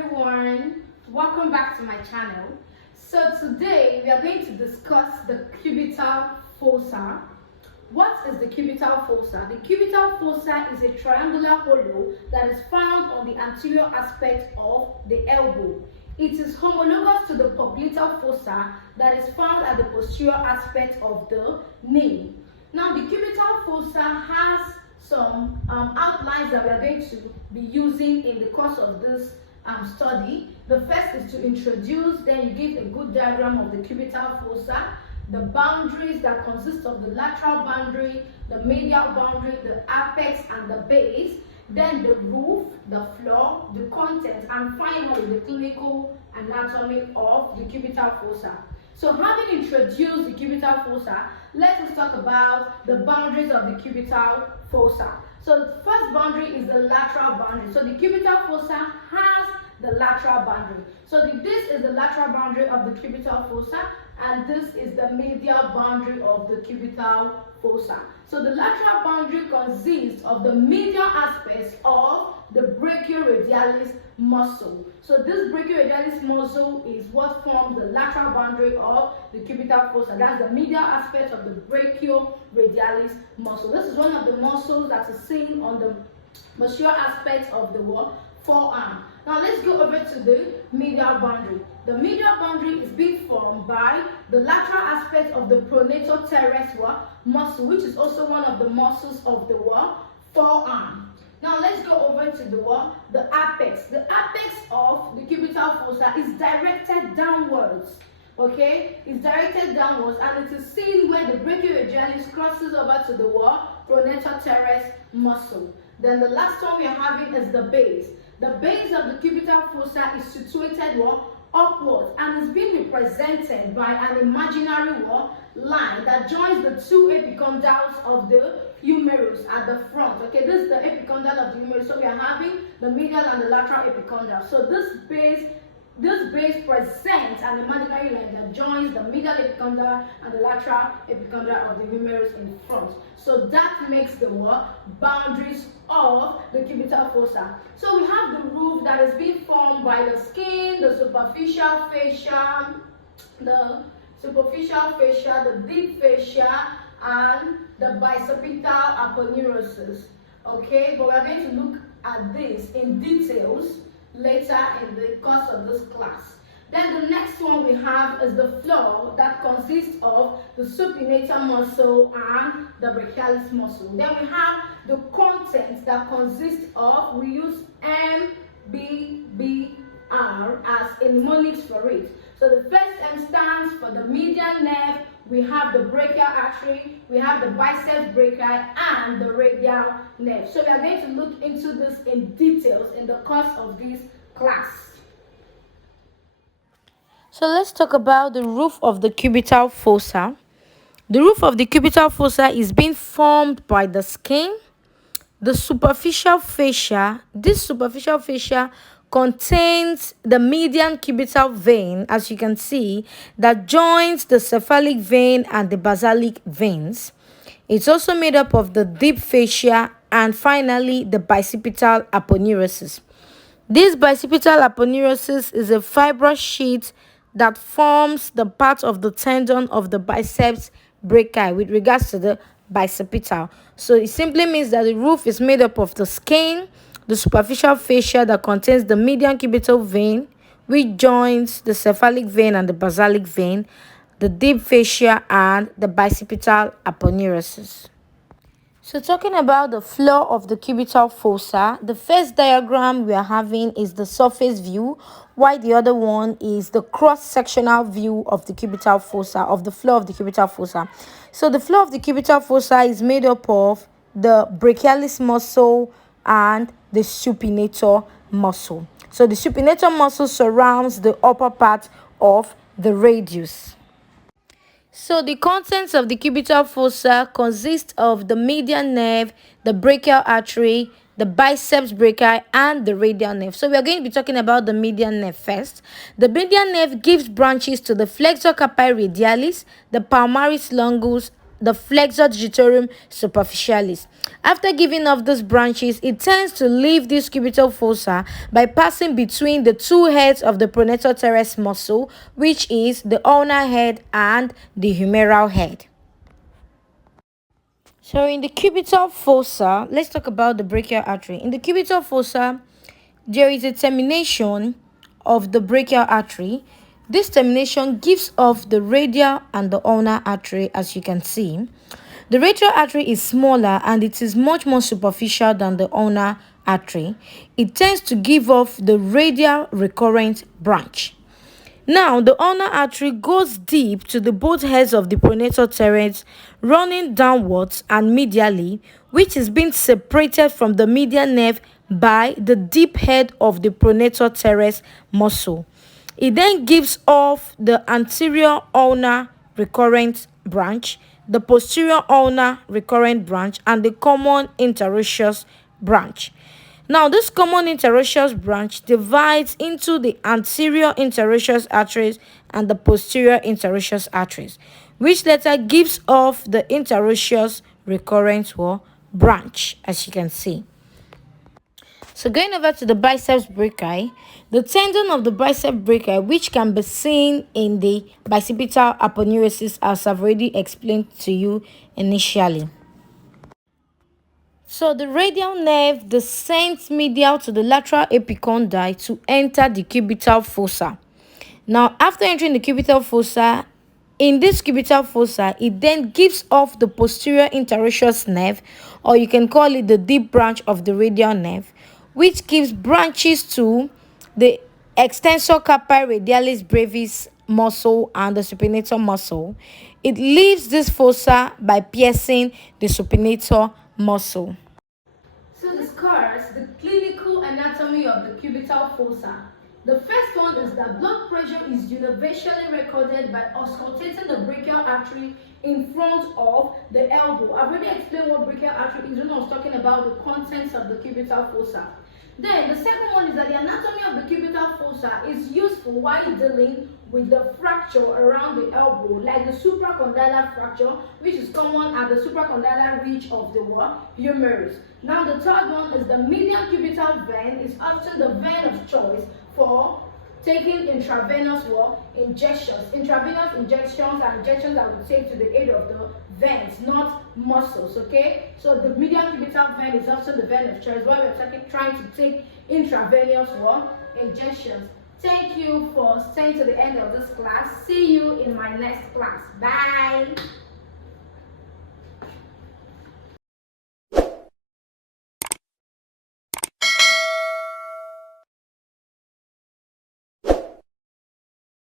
everyone, welcome back to my channel. So today we are going to discuss the cubital fossa. What is the cubital fossa? The cubital fossa is a triangular hollow that is found on the anterior aspect of the elbow. It is homologous to the popliteal fossa that is found at the posterior aspect of the knee. Now the cubital fossa has some outlines that we are going to be using in the course of this study. The first is to introduce, then you give a good diagram of the cubital fossa, the boundaries that consist of the lateral boundary, the medial boundary, the apex and the base, then the roof, the floor, the contents, and finally the clinical anatomy of the cubital fossa. So having introduced the cubital fossa, let us talk about the boundaries of the cubital fossa. So the first boundary is the lateral boundary. So the cubital fossa has the lateral boundary. So this is the lateral boundary of the cubital fossa, and this is the medial boundary of the cubital fossa. So the lateral boundary consists of the medial aspects of the brachioradialis muscle. So this brachioradialis muscle is what forms the lateral boundary of the cubital fossa. That's the medial aspect of the brachioradialis muscle. This is one of the muscles that is seen on the posterior aspect of the forearm. Now let's go over to the medial boundary. The medial boundary is being formed by the lateral aspect of the pronator teres muscle, which is also one of the muscles of the forearm. Now let's go over to the apex. The apex of the cubital fossa is directed downwards. Okay, it's directed downwards, and it is seen where the brachioradialis crosses over to the pronator teres muscle. Then the last one we are having is the base. The base of the cubital fossa is situated upwards and is being represented by an imaginary line that joins the two epicondyles of the humerus at the front. Okay, this is the epicondyle of the humerus. So we are having the medial and the lateral epicondyle. So this base presents an imaginary line that joins the medial epicondyle and the lateral epicondyle of the humerus in front. So that makes the boundaries of the cubital fossa. So we have the roof that is being formed by the skin, the superficial fascia, the deep fascia, and the bicipital aponeurosis. Okay, but we are going to look at this in details later in the course of this class. Then the next one we have is the floor that consists of the supinator muscle and the brachialis muscle. Then we have the contents that consist of, we use M, B, B, R as mnemonics for it. So the first M stands for the median nerve, we have the brachial artery, we have the biceps brachii, and the radial nerve. So we are going to look into this in details in the course of this class. So let's talk about the roof of the cubital fossa. The roof of the cubital fossa is being formed by the skin, the superficial fascia. This superficial fascia contains the median cubital vein, as you can see, that joins the cephalic vein and the basalic veins. It's also made up of the deep fascia and finally the bicipital aponeurosis. This bicipital aponeurosis is a fibrous sheet that forms the part of the tendon of the biceps brachii with regards to the bicipital. So it simply means that the roof is made up of the skin, the superficial fascia that contains the median cubital vein, which joins the cephalic vein and the basalic vein, the deep fascia, and the bicipital aponeurosis. So talking about the floor of the cubital fossa, the first diagram we are having is the surface view, while the other one is the cross-sectional view of the cubital fossa, of the floor of the cubital fossa. So the floor of the cubital fossa is made up of the brachialis muscle and the supinator muscle. So the supinator muscle surrounds the upper part of the radius. So the contents of the cubital fossa consist of the median nerve, the brachial artery, the biceps brachii, and the radial nerve. So we are going to be talking about the median nerve first. The median nerve gives branches to the flexor carpi radialis, the palmaris longus, the flexor digitorum superficialis. After giving off these branches, it tends to leave this cubital fossa by passing between the two heads of the pronator teres muscle, which is the ulnar head and the humeral head. So in the cubital fossa, let's talk about the brachial artery. In the cubital fossa, there is a termination of the brachial artery. This termination gives off the radial and the ulnar artery, as you can see. The radial artery is smaller and it is much more superficial than the ulnar artery. It tends to give off the radial recurrent branch. Now, the ulnar artery goes deep to the both heads of the pronator teres, running downwards and medially, which is being separated from the median nerve by the deep head of the pronator teres muscle. It then gives off the anterior ulnar recurrent branch, the posterior ulnar recurrent branch, and the common interosseous branch. Now, this common interosseous branch divides into the anterior interosseous arteries and the posterior interosseous arteries, which later gives off the interosseous recurrent branch, as you can see. So going over to the biceps brachii, the tendon of the biceps brachii, which can be seen in the bicipital aponeurosis, as I've already explained to you initially. So the radial nerve descends medial to the lateral epicondyl to enter the cubital fossa. Now, after entering the cubital fossa, in this cubital fossa, it then gives off the posterior interosseous nerve, or you can call it the deep branch of the radial nerve, which gives branches to the extensor carpi radialis brevis muscle and the supinator muscle. It leaves this fossa by piercing the supinator muscle. So discuss the clinical anatomy of the cubital fossa. The first one is that blood pressure is universally recorded by auscultating the brachial artery in front of the elbow. I've already explained what brachial artery is when I was talking about the contents of the cubital fossa. Then the second one is that the anatomy of the cubital fossa is useful while dealing with the fracture around the elbow, like the supracondylar fracture, which is common at the supracondylar ridge of the humerus. Now the third one is the median cubital vein is often the vein of choice for taking intravenous injections. Intravenous injections are injections that we take to the aid of the veins, not muscles, okay? So the median cubital vein is often the vein of choice when we're trying to take intravenous injections. Thank you for staying to the end of this class. See you in my next class. Bye.